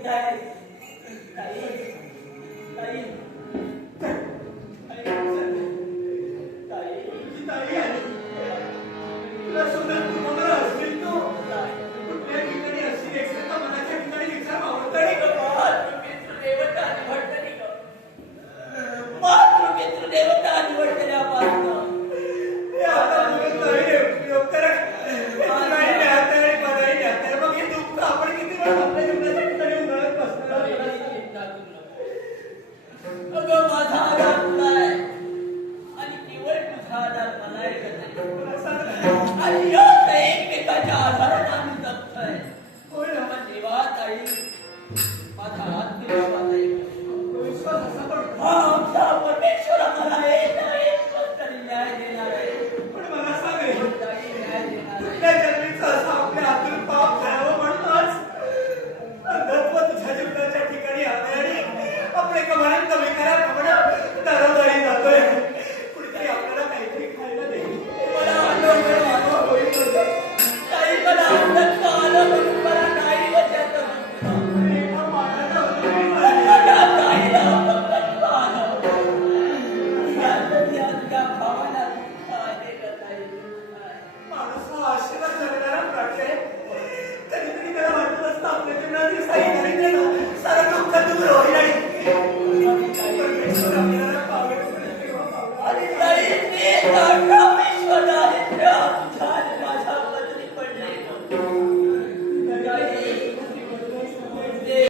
Tá aí, tá aí. अय्यो Bye.